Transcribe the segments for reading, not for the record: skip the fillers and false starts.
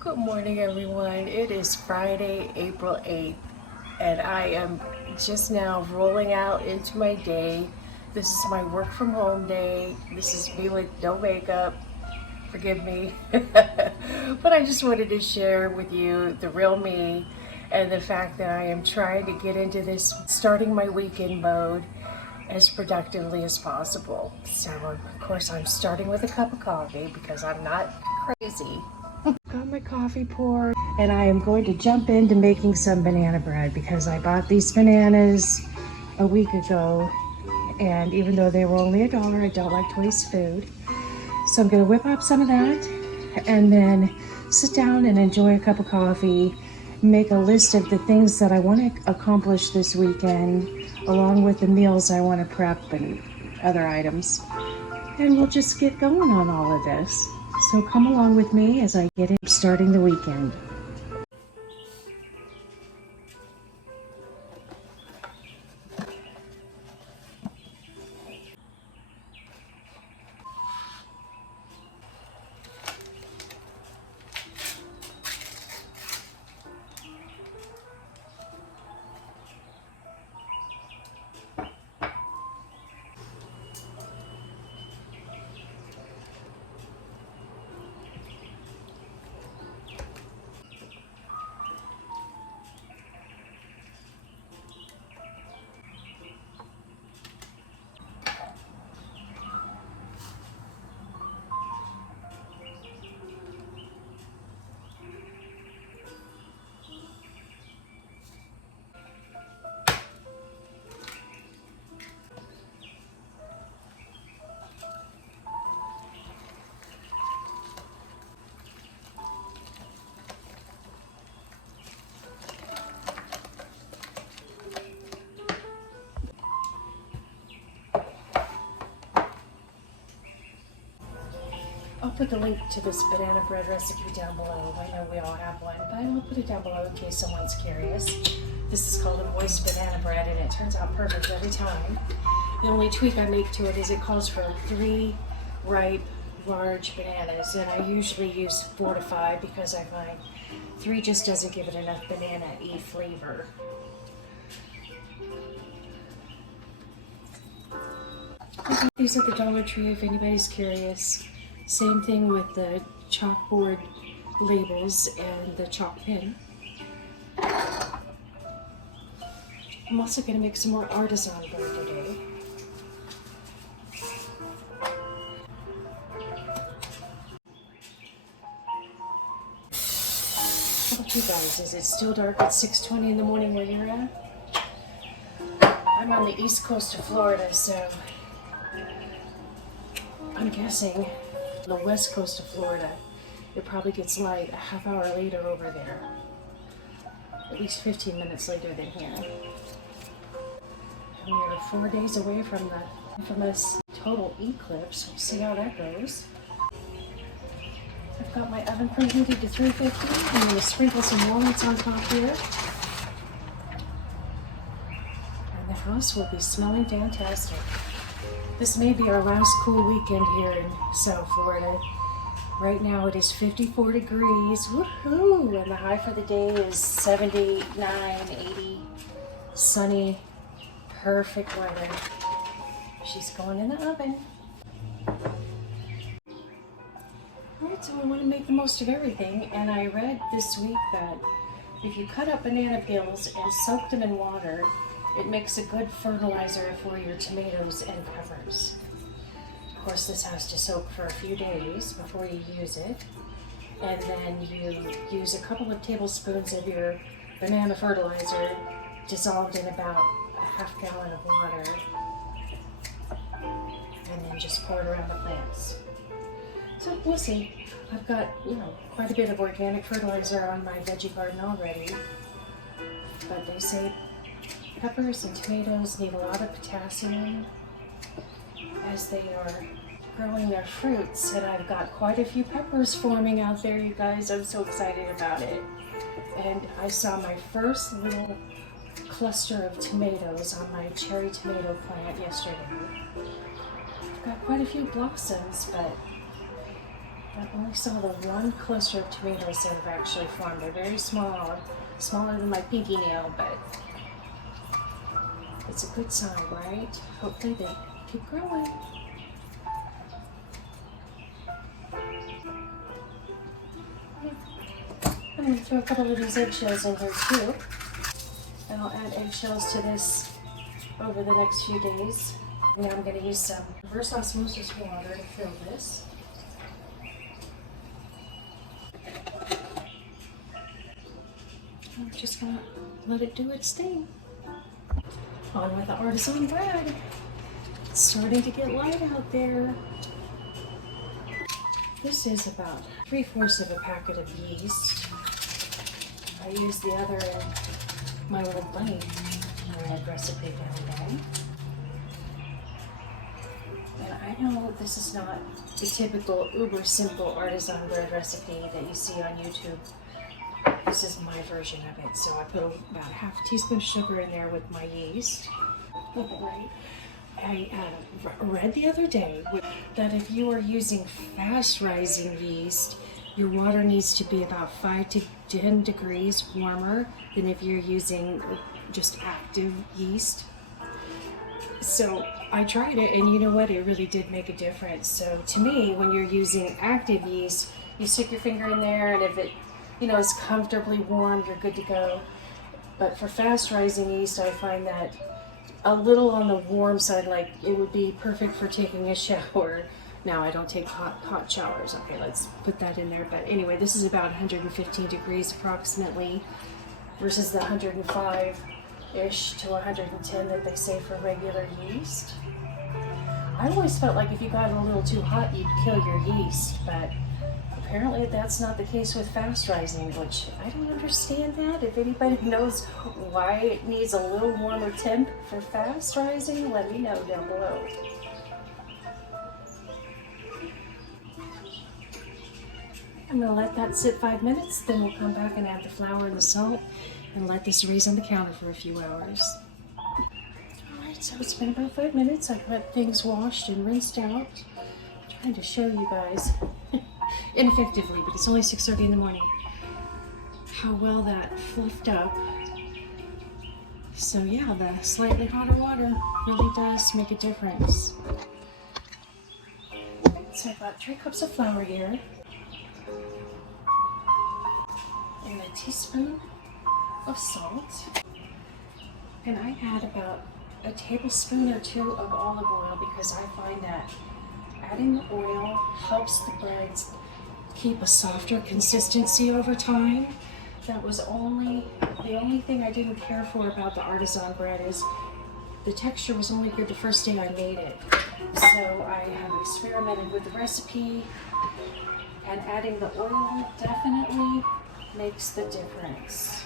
Good morning, everyone. It is Friday, April 8th, and I am just now rolling out into my day. This is my work from home day. This is me with no makeup. Forgive me. But I just wanted to share with you the real me and the fact that I am trying to get into this starting my weekend mode as productively as possible. So, of course, I'm starting with a cup of coffee because I'm not crazy. Got my coffee poured, and I am going to jump into making some banana bread because I bought these bananas a week ago, and even though they were only $1, I don't like to waste food. So I'm going to whip up some of that and then sit down and enjoy a cup of coffee, make a list of the things that I want to accomplish this weekend, along with the meals I want to prep and other items. And we'll just get going on all of this. So come along with me as I get in starting the weekend. I'll put the link to this banana bread recipe down below. I know we all have one, but I'll put it down below in case someone's curious. This is called a moist banana bread, and it turns out perfect every time. The only tweak I make to it is it calls for 3 ripe, large bananas, and I usually use 4 to 5 because I find 3 just doesn't give it enough banana-y flavor. I got these at the Dollar Tree if anybody's curious. Same thing with the chalkboard labels and the chalk pen. I'm also going to make some more artisan bread today. How about you guys? Is it still dark at 6:20 in the morning where you're at? I'm on the east coast of Florida, so I'm guessing the west coast of Florida, it probably gets light a half hour later over there. At least 15 minutes later than here. And we are 4 days away from the infamous total eclipse. We'll see how that goes. I've got my oven preheated to 350. I'm going to sprinkle some walnuts on top here. And the house will be smelling fantastic. This may be our last cool weekend here in South Florida. Right now it is 54 degrees, woohoo! And the high for the day is 79, 80, sunny, perfect weather. She's going in the oven. Alright, so I want to make the most of everything, and I read this week that if you cut up banana peels and soak them in water, it makes a good fertilizer for your tomatoes and peppers. Of course, this has to soak for a few days before you use it. And then you use a couple of tablespoons of your banana fertilizer dissolved in about a half gallon of water. And then just pour it around the plants. So we'll see. I've got, quite a bit of organic fertilizer on my veggie garden already. But they say peppers and tomatoes need a lot of potassium as they are growing their fruits, and I've got quite a few peppers forming out there, you guys. I'm so excited about it. And I saw my first little cluster of tomatoes on my cherry tomato plant yesterday. I've got quite a few blossoms, but I only saw the one cluster of tomatoes that have actually formed. They're very small, smaller than my pinky nail, but it's a good sign, right? Hopefully they keep growing. I'm going to throw a couple of these eggshells in here too. And I'll add eggshells to this over the next few days. Now I'm going to use some reverse osmosis water to fill this. I'm just going to let it do its thing. On with the artisan bread. It's starting to get light out there. This is about 3/4 of a packet of yeast. I used the other in my little bunny bread recipe the other day. And I know this is not the typical uber simple artisan bread recipe that you see on YouTube. This is my version of it. So I put about 1/2 teaspoon of sugar in there with my yeast. Right. I read the other day that if you are using fast rising yeast, your water needs to be about 5 to 10 degrees warmer than if you're using just active yeast. So I tried it, and you know what? It really did make a difference. So to me, when you're using active yeast, you stick your finger in there, and if it, is comfortably warm, you're good to go. But for fast rising yeast, I find that a little on the warm side, like it would be perfect for taking a shower. Now I don't take hot showers. Okay, let's put that in there. But anyway, this is about 115 degrees approximately versus the 105-ish to 110 that they say for regular yeast. I always felt like if you got a little too hot, you'd kill your yeast, but apparently that's not the case with fast rising, which I don't understand that. If anybody knows why it needs a little warmer temp for fast rising, let me know down below. I'm going to let that sit 5 minutes, then we'll come back and add the flour and the salt and let this raise on the counter for a few hours. Alright, so it's been about 5 minutes. I've got things washed and rinsed out. I'm trying to show you guys ineffectively, but it's only 6:30 in the morning, how well that fluffed up. So yeah, the slightly hotter water really does make a difference. So I've got 3 cups of flour here, and a teaspoon of salt, and I add about a tablespoon or 2 of olive oil because I find that adding the oil helps the breads keep a softer consistency over time. That was the only thing I didn't care for about the artisan bread is the texture was only good the first day I made it. So I have experimented with the recipe, and adding the oil definitely makes the difference.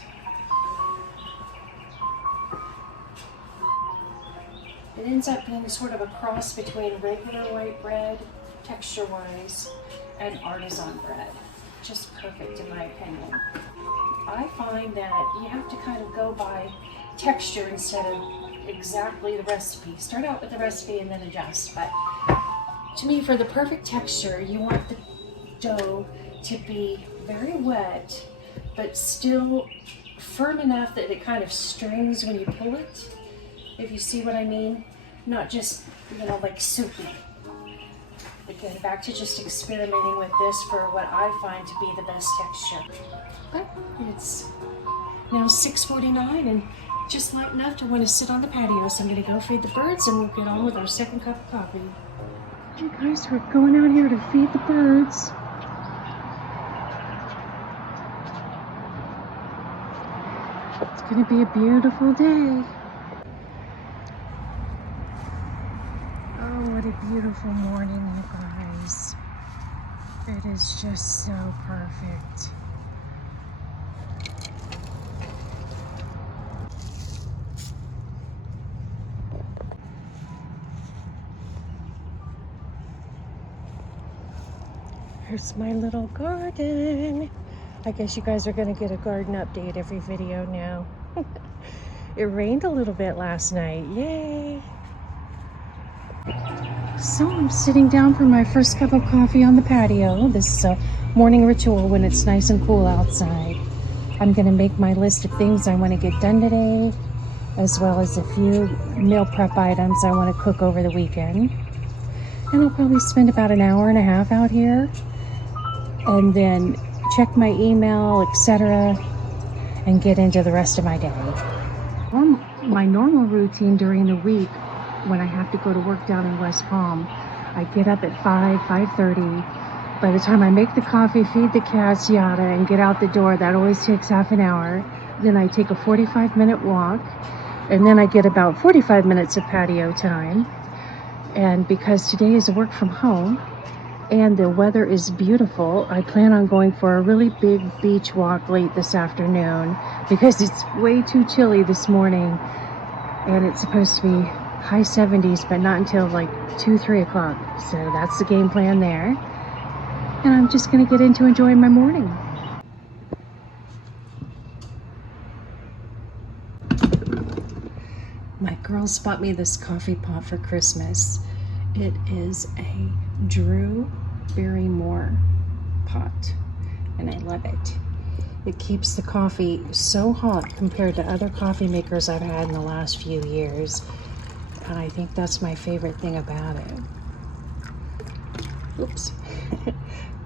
It ends up being sort of a cross between regular white bread, texture-wise, and artisan bread. Just perfect in my opinion. I find that you have to kind of go by texture instead of exactly the recipe. Start out with the recipe and then adjust. But to me, for the perfect texture, you want the dough to be very wet, but still firm enough that it kind of strings when you pull it, if you see what I mean. Not just, like soupy. Again, back to just experimenting with this for what I find to be the best texture. But it's now 6:49 and just light enough to want to sit on the patio, so I'm going to go feed the birds and we'll get on with our second cup of coffee. Okay guys, we're going out here to feed the birds. It's going to be a beautiful day. Oh, what a beautiful morning, you guys. It is just so perfect. Here's my little garden. I guess you guys are going to get a garden update every video now. It rained a little bit last night. Yay! So I'm sitting down for my first cup of coffee on the patio. This is a morning ritual when it's nice and cool outside. I'm going to make my list of things I want to get done today, as well as a few meal prep items I want to cook over the weekend. And I'll probably spend about an hour and a half out here and then check my email, etc., and get into the rest of my day. My normal routine during the week when I have to go to work down in West Palm, I get up at 5:30. By the time I make the coffee, feed the cats, yada, and get out the door, that always takes half an hour. Then I take a 45-minute walk, and then I get about 45 minutes of patio time. And because today is a work from home and the weather is beautiful, I plan on going for a really big beach walk late this afternoon because it's way too chilly this morning, and it's supposed to be high 70s, but not until like 2-3 o'clock. So that's the game plan there. And I'm just gonna get into enjoying my morning. My girls bought me this coffee pot for Christmas. It is a Drew Barrymore pot, and I love it. It keeps the coffee so hot compared to other coffee makers I've had in the last few years. And I think that's my favorite thing about it. Oops.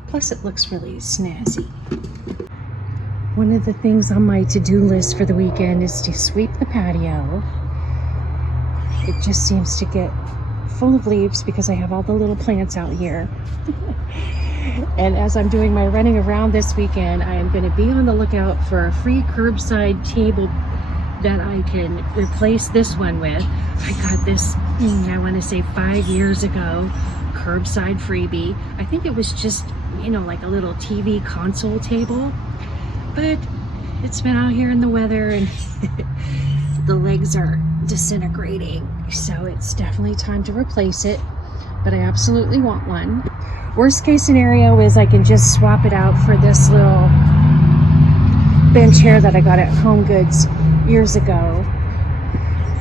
Plus it looks really snazzy. One of the things on my to-do list for the weekend is to sweep the patio. It just seems to get full of leaves because I have all the little plants out here. And as I'm doing my running around this weekend, I am going to be on the lookout for a free curbside table that I can replace this one with. I got this, I want to say 5 years ago, curbside freebie. I think it was just, like a little TV console table, but it's been out here in the weather and the legs are disintegrating, so it's definitely time to replace it, but I absolutely want one. Worst case scenario is I can just swap it out for this little bench here that I got at Home Goods years ago.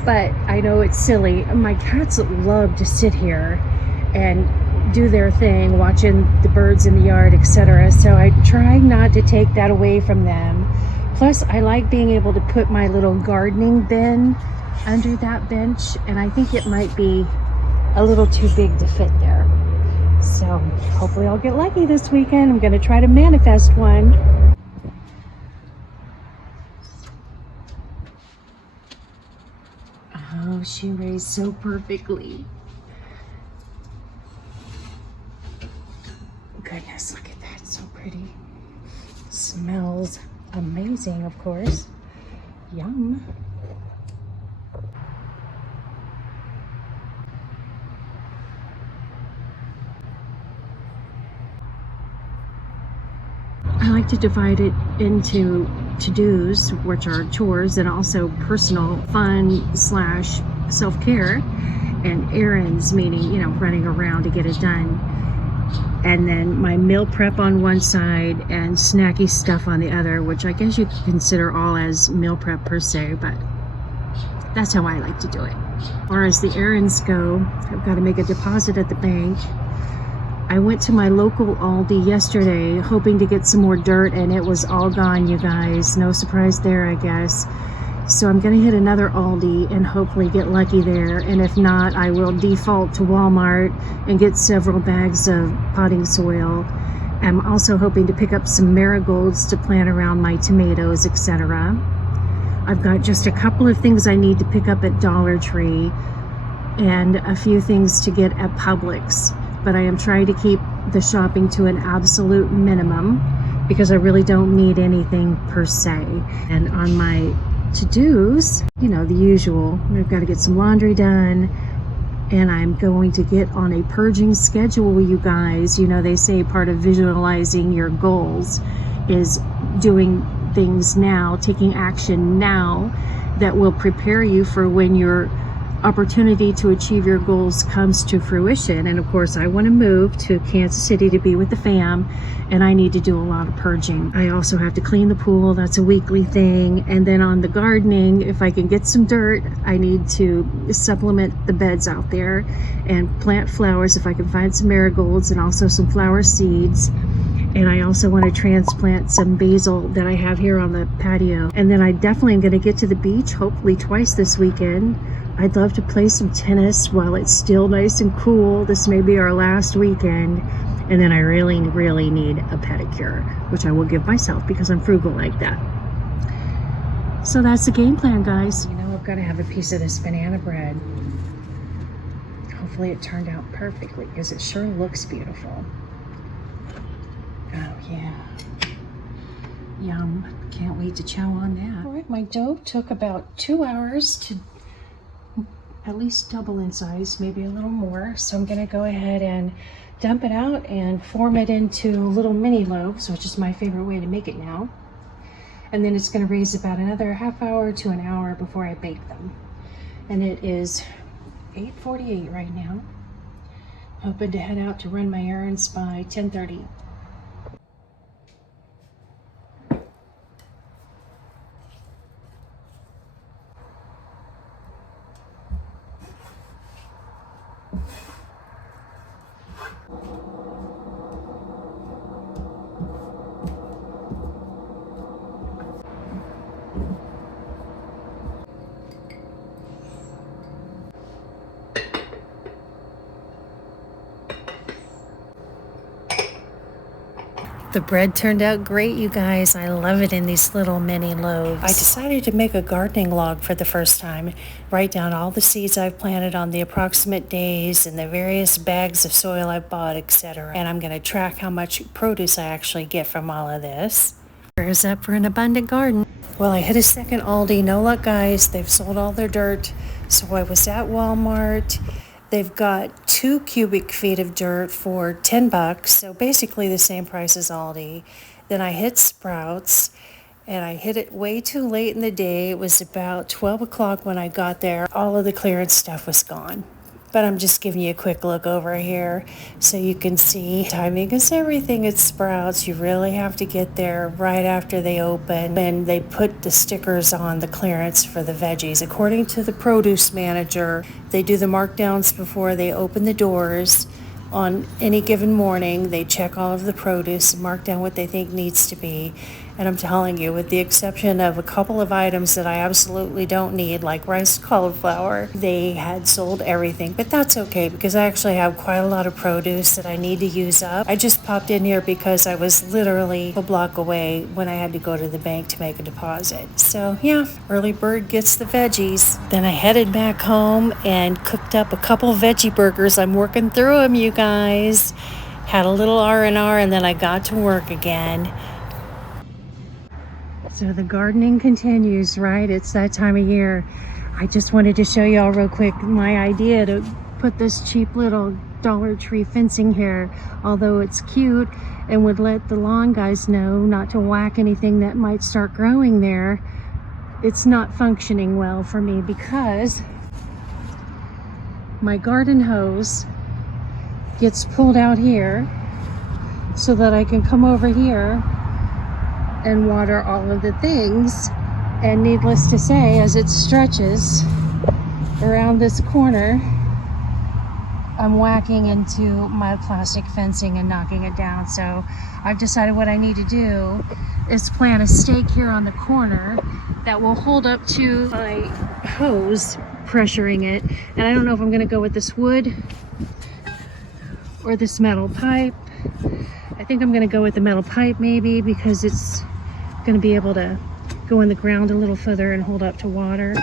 But I know it's silly. My cats love to sit here and do their thing, watching the birds in the yard, etc. So I try not to take that away from them. Plus, I like being able to put my little gardening bin under that bench, and I think it might be a little too big to fit there. So hopefully I'll get lucky this weekend. I'm going to try to manifest one. Oh, she raised so perfectly. Goodness, look at that, so pretty. Smells amazing, of course. Yum. I like to divide it into to-dos, which are chores, and also personal fun / self-care, and errands, meaning, running around to get it done. And then my meal prep on one side and snacky stuff on the other, which I guess you could consider all as meal prep per se, but that's how I like to do it. As far as the errands go, I've got to make a deposit at the bank. I went to my local Aldi yesterday hoping to get some more dirt, and it was all gone, you guys. No surprise there, I guess. So I'm going to hit another Aldi and hopefully get lucky there. And if not, I will default to Walmart and get several bags of potting soil. I'm also hoping to pick up some marigolds to plant around my tomatoes, etc. I've got just a couple of things I need to pick up at Dollar Tree and a few things to get at Publix. But I am trying to keep the shopping to an absolute minimum because I really don't need anything per se. And on my to-dos, the usual. I've got to get some laundry done, and I'm going to get on a purging schedule, you guys. They say part of visualizing your goals is doing things now, taking action now that will prepare you for when you're opportunity to achieve your goals comes to fruition. And of course, I want to move to Kansas City to be with the fam, and I need to do a lot of purging. I also have to clean the pool. That's a weekly thing. And then on the gardening, if I can get some dirt, I need to supplement the beds out there and plant flowers if I can find some marigolds and also some flower seeds. And I also want to transplant some basil that I have here on the patio. And then I definitely am going to get to the beach, hopefully twice this weekend. I'd love to play some tennis while it's still nice and cool. This may be our last weekend. And then I really, really need a pedicure, which I will give myself because I'm frugal like that. So that's the game plan, guys. You know, I've got to have a piece of this banana bread. Hopefully it turned out perfectly because it sure looks beautiful. Oh yeah, yum. Can't wait to chow on that. All right, my dough took about 2 hours to at least double in size, maybe a little more. So I'm gonna go ahead and dump it out and form it into little mini loaves, which is my favorite way to make it now. And then it's gonna raise about another half hour to an hour before I bake them. And it is 8:48 right now. Hoping to head out to run my errands by 10:30. The bread turned out great, you guys. I love it in these little mini loaves. I decided to make a gardening log for the first time. Write down all the seeds I've planted on the approximate days and the various bags of soil I've bought, etc. And I'm going to track how much produce I actually get from all of this. Prayers up for an abundant garden. Well, I hit a second Aldi. No luck, guys. They've sold all their dirt. So I was at Walmart. They've got 2 cubic feet of dirt for $10, so basically the same price as Aldi. Then I hit Sprouts, and I hit it way too late in the day. It was about 12 o'clock when I got there. All of the clearance stuff was gone. But I'm just giving you a quick look over here so you can see timing is everything at Sprouts. You really have to get there right after they open, and they put the stickers on the clearance for the veggies. According to the produce manager, they do the markdowns before they open the doors. On any given morning, they check all of the produce and mark down what they think needs to be. And I'm telling you, with the exception of a couple of items that I absolutely don't need, like rice cauliflower, they had sold everything. But that's okay because I actually have quite a lot of produce that I need to use up. I just popped in here because I was literally a block away when I had to go to the bank to make a deposit. So yeah, early bird gets the veggies. Then I headed back home and cooked up a couple veggie burgers. I'm working through them, you guys. Had a little R&R and then I got to work again. So the gardening continues, right? It's that time of year. I just wanted to show y'all real quick my idea to put this cheap little Dollar Tree fencing here. Although it's cute and would let the lawn guys know not to whack anything that might start growing there, it's not functioning well for me because my garden hose gets pulled out here so that I can come over here and water all of the things. And needless to say, as it stretches around this corner, I'm whacking into my plastic fencing and knocking it down. So I've decided what I need to do is plant a stake here on the corner that will hold up to my hose, pressuring it. And I don't know if I'm going to go with this wood or this metal pipe. I think I'm going to go with the metal pipe maybe because it's going to be able to go in the ground a little further and hold up to water,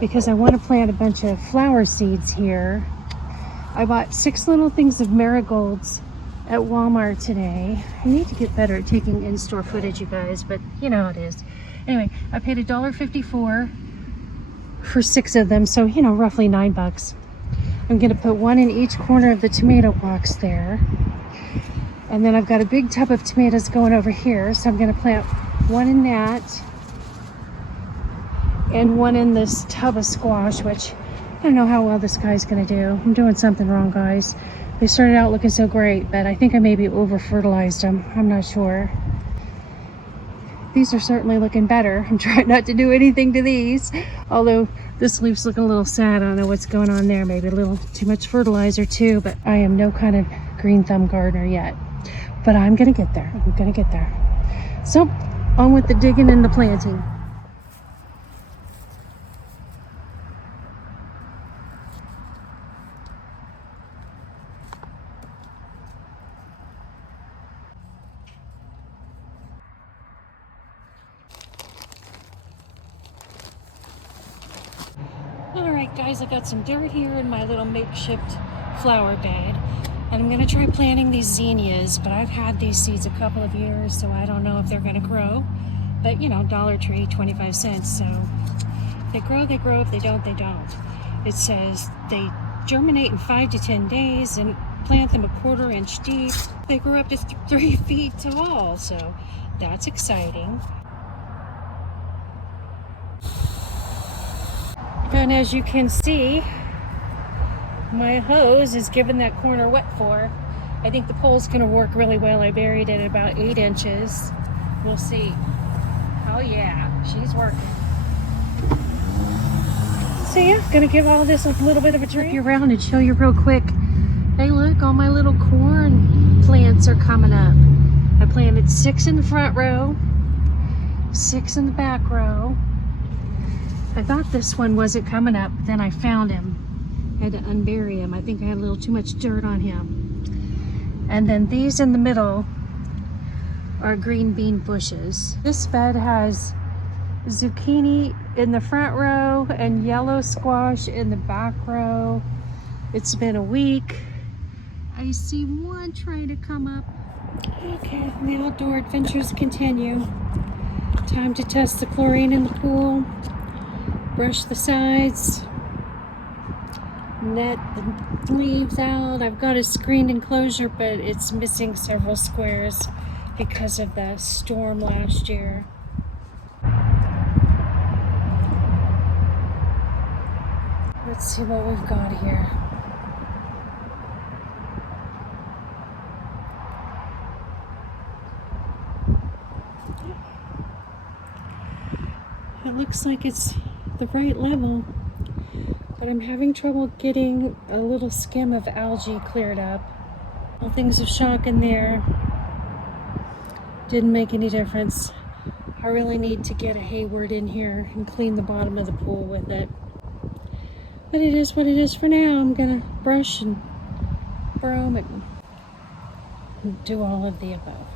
because I want to plant a bunch of flower seeds here. I bought 6 little things of marigolds at Walmart today. I need to get better at taking in-store footage, you guys, but you know how it is. Anyway, I paid $1.54 for 6 of them, so you know, roughly $9. I'm going to put 1 in each corner of the tomato box there. And then I've got a big tub of tomatoes going over here, so I'm going to plant 1 in that and 1 in this tub of squash, which I don't know how well this guy's gonna do. I'm doing something wrong, guys. They started out looking so great, but I think I maybe over-fertilized them. I'm not sure. These are certainly looking better. I'm trying not to do anything to these. Although this leaf's looking a little sad. I don't know what's going on there. Maybe a little too much fertilizer too, but I am no kind of green thumb gardener yet. But I'm gonna get there. I'm gonna get there. So, on with the digging and the planting. Alright guys, I got some dirt here in my little makeshift flower bed. And I'm going to try planting these zinnias, but I've had these seeds a couple of years, so I don't know if they're going to grow. But you know, Dollar Tree, 25 cents, so if they grow, they grow. If they don't, they don't. It says they germinate in 5 to 10 days and plant them a 1/4 inch deep. They grow up to 3 feet tall, so that's exciting. And as you can see, my hose is giving that corner wet for. I think the pole's going to work really well. I buried it at about 8 inches. We'll see. Oh yeah, she's working. So yeah, going to give all this a little bit of a turn around and show you real quick. Hey look, all my little corn plants are coming up. I planted 6 in the front row, 6 in the back row. I thought this one wasn't coming up, but then I found him. Had to unbury him. I think I had a little too much dirt on him. And then these in the middle are green bean bushes. This bed has zucchini in the front row and yellow squash in the back row. It's been a week. I see one trying to come up. Okay, the outdoor adventures continue. Time to test the chlorine in the pool. Brush the sides. Net the leaves out. I've got a screened enclosure, but it's missing several squares because of the storm last year. Let's see what we've got here. It looks like it's the right level, but I'm having trouble getting a little skim of algae cleared up. All things of shock in there. Didn't make any difference. I really need to get a Hayward in here and clean the bottom of the pool with it. But it is what it is for now. I'm gonna brush and broom and do all of the above.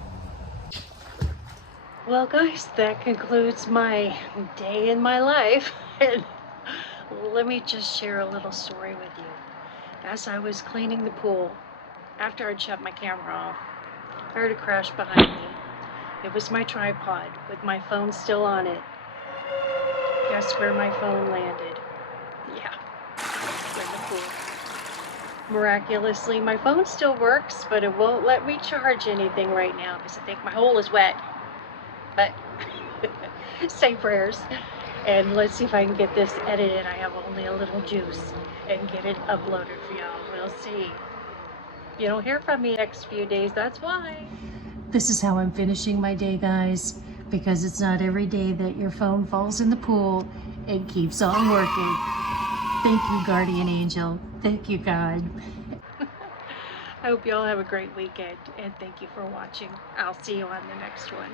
Well guys, that concludes my day in my life. And let me just share a little story with you. As I was cleaning the pool, after I'd shut my camera off, I heard a crash behind me. It was my tripod with my phone still on it. Guess where my phone landed? Yeah, in the pool. Miraculously, my phone still works, but it won't let me charge anything right now because I think my hole is wet. But say prayers, and let's see if I can get this edited. I have only a little juice, and get it uploaded for y'all. We'll see. If you don't hear from me next few days, that's why. This is how I'm finishing my day, guys, because it's not every day that your phone falls in the pool and keeps on working. Thank you, guardian angel. Thank you, God. I hope y'all have a great weekend, and thank you for watching. I'll see you on the next one.